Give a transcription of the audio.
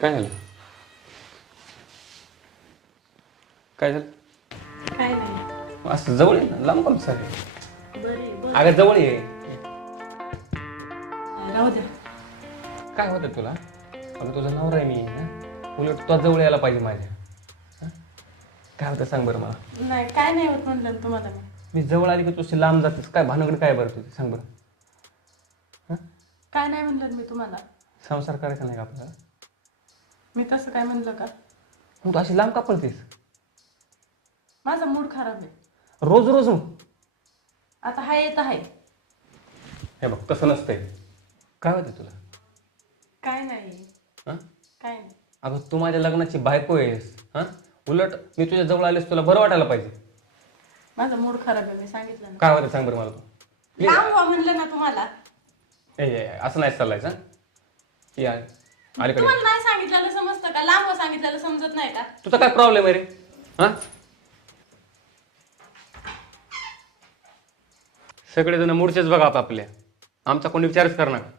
काय झालं? काय झालं? काय नाही. असं जवळ आहे ना, लांब कम सर बरे अगं जवळ ये. राहू दे. काय होतं तुला? अगं तुझा नवरा आहे मी ना, उलट तुला जवळ यायला पाहिजे माझ्या. हं? काय होतं सांग बरं मला. नाही काय नाही होत म्हणलं ना तुम्हाला मी जवळ आली की तुझी लांब जातेस, काय भानगड काय बरं तुझी सांग बरं. काय नाही म्हणलं मी तुम्हाला. संसार करायचा नाही का आपल्याला? मी तसं काय म्हणलं का? मग तू अशी लांब का पळतेस माझा मूड खराब आहे. रोज रोज? आता हाय येत आहे. हे बघ तसं नसतंय. काय होतं तुला? काय नाही. हां काय नाही. अगं तू माझ्या लग्नाची बायको आहेस. हां उलट मी तुझ्या जवळ आलेस तुला बरं वाटायला पाहिजे. माझा मूड खराब आहे मी सांगितलं ना. काय होतं सांग बरं मला तू. लांब व्हा म्हणलं ना तुम्हाला. असं नाही चाललायचं. या अलीकडे तुम्हाला नाही सांगितलेलं समजतं का? लांब व्हा सांगितलेलं समजत नाही का? तुझा काय प्रॉब्लेम आहे रे? हां सगळेजण मूडचेच बघा आपल्या, आमचा कोणी विचारच कर नका.